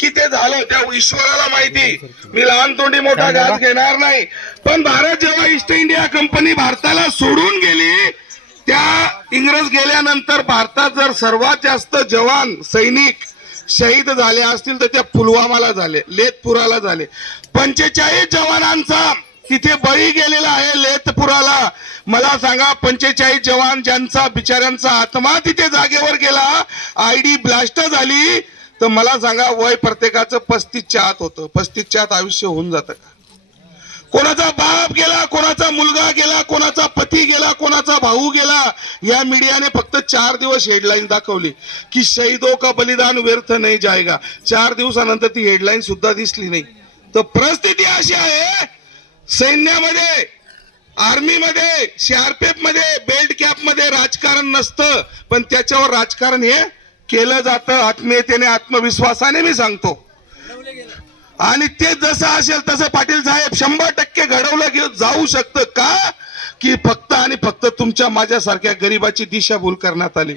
की ते झालं त्या ईश्वराला माहिती? मी लहान तोंडी मोठा घास घेणार नाही. पण भारत जेव्हा ईस्ट इंडिया कंपनी भारताला सोडून गेली त्या इंग्रज गेल्यानंतर भारतात जर सर्वात जास्त जवान सैनिक शहीद झाले असतील तर त्या पुलवामाला झाले लेथपुराला झाले. पंचेचाळीस जवानांचा तिथे बळी गेलेला आहे लेथपुराला मला सांगा पंचेचाळीस जवान ज्यांचा बिचाऱ्यांचा आत्मा तिथे जागेवर गेला आयडी ब्लास्ट झाली तर मला सांगा वय प्रत्येकाचं पस्तीसच्या आत होतं. पस्तीसच्या आत आयुष्य होऊन जातं का? कोणाचा बाप गेला कोणाचा मुलगा गेला कोणाचा पती गेला कोणाचा भाऊ गेला या मीडियाने फक्त चार दिवस हेडलाईन दाखवली की शहीदो का बलिदान व्यर्थ नाही जायगा. चार दिवसानंतर ती हेडलाईन सुद्धा दिसली नाही. तर परिस्थिती अशी आहे सैन्यामध्ये आर्मीमध्ये सीआरपीएफमध्ये बेल्ट कॅपमध्ये राजकारण नसतं पण त्याच्यावर राजकारण हे केलं जातं आत्मीयतेने आत्मविश्वासाने मी सांगतो. आणि ते जसं असेल तसं पाटील साहेब शंभर टक्के घडवलं गे- जाऊ शकतं का? की फक्त आणि फक्त तुमच्या माझ्यासारख्या गरिबाची दिशाभूल करण्यात आली.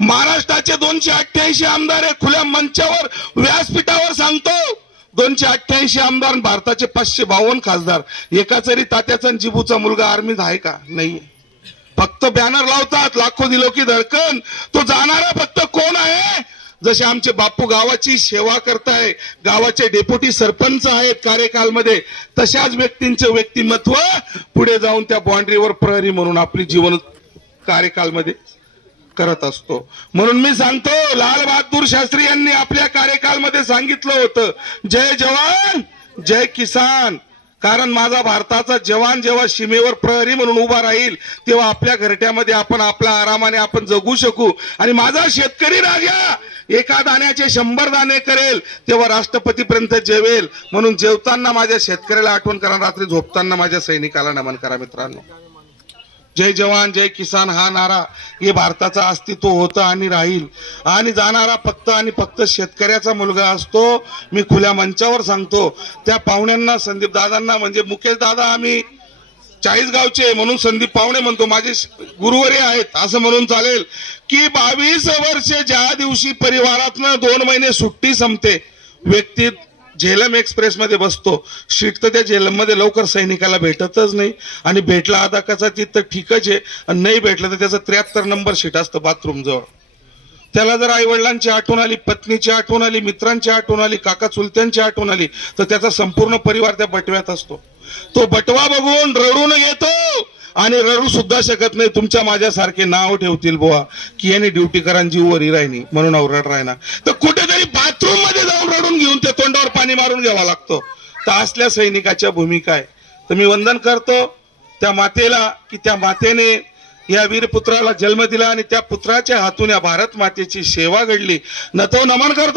महाराष्ट्राचे दोनशे अठ्ठ्याऐंशी आमदार खुल्या मंचावर व्यासपीठावर सांगतो. दोनशे अठ्ठ्याऐंशी आमदार भारताचे पाचशे बावन्न खासदार. एका जरी तात्याचा जिबूचा मुलगा आर्मीत आहे का? नाही फक्त बॅनर लावतात लाखो दिलो की धडकन. तो जाणारा फक्त कोण आहे? जसे आमचे बापू गावाची सेवा करताय गावाचे डेप्युटी सरपंच आहेत कार्यकालमध्ये तशाच व्यक्तींचं व्यक्तिमत्व पुढे जाऊन त्या बाँड्रीवर प्रहरी म्हणून आपली जीवन कार्यकालमध्ये करत असतो. म्हणून मी सांगतो लाल बहादूर शास्त्री यांनी आपल्या कार्यकालमध्ये सांगितलं होतं जय जवान जय किसान. कारण माझा भारताचा जवान जेव्हा सीमेवर प्रहरी म्हणून उभा राहील तेव्हा आपल्या घरट्यामध्ये आपण आपल्या आरामाने आपण जगू शकू. आणि माझा शेतकरी राजा एका दाण्याचे शंभर दाणे करेल तेव्हा राष्ट्रपतीपर्यंत जेवेल. म्हणून जेवताना माझ्या शेतकऱ्याला आठवण करा रात्री झोपताना माझ्या सैनिकाला नमन करा मित्रांनो. जय जवान जय किसान हा नारा हे भारताचं अस्तित्व होतं आणि राहील. आणि जाणारा फक्त आणि फक्त शेतकऱ्याचा मुलगा असतो मी खुल्या मंचावर सांगतो. त्या पाहुण्यांना संदीप दादांना म्हणजे मुकेश दादा आम्ही चाळीस गावचे म्हणून संदीप पाहुणे म्हणतो. माझे गुरुवरे आहेत असं म्हणून चालेल. की बावीस वर्ष ज्या दिवशी परिवारातनं दोन महिने सुट्टी संपते व्यक्ती झेलम एक्सप्रेस मध्ये बसतो. शिक्त त्या झेलममध्ये लवकर सैनिकाला भेटतच नाही. आणि भेटला आता कसा तिथं ठीकच आहे. आणि नाही भेटलं तर त्याचं त्र्याहत्तर नंबर शीट असतं बाथरूम जवळ त्याला जर आई वडिलांची आठवण आली पत्नीची आठवण आली मित्रांची आठवण आली काका चुलत्यांची आठवण आली तर त्याचा संपूर्ण परिवार त्या बटव्यात असतो. तो बटवा बघून रडून घेतो आणि रडू सुद्धा शकत नाही. तुमच्या माझ्यासारखे नाव ठेवतील बुवा. की यांनी ड्युटी करांची वरी राहिनी. म्हणून अवरड राहिना. तर कुठेतरी बाथरूम रडून घेऊन ते तोंडावर पाणी मारून घ्यावा लागतो. तर असल्या सैनिकाच्या भूमिका आहे. तर मी वंदन करतो त्या मातेला की त्या मातेने या वीरपुत्राला जन्म दिला आणि त्या पुत्राच्या हातून या भारत मातेची सेवा घडली. न तो नमन करतो.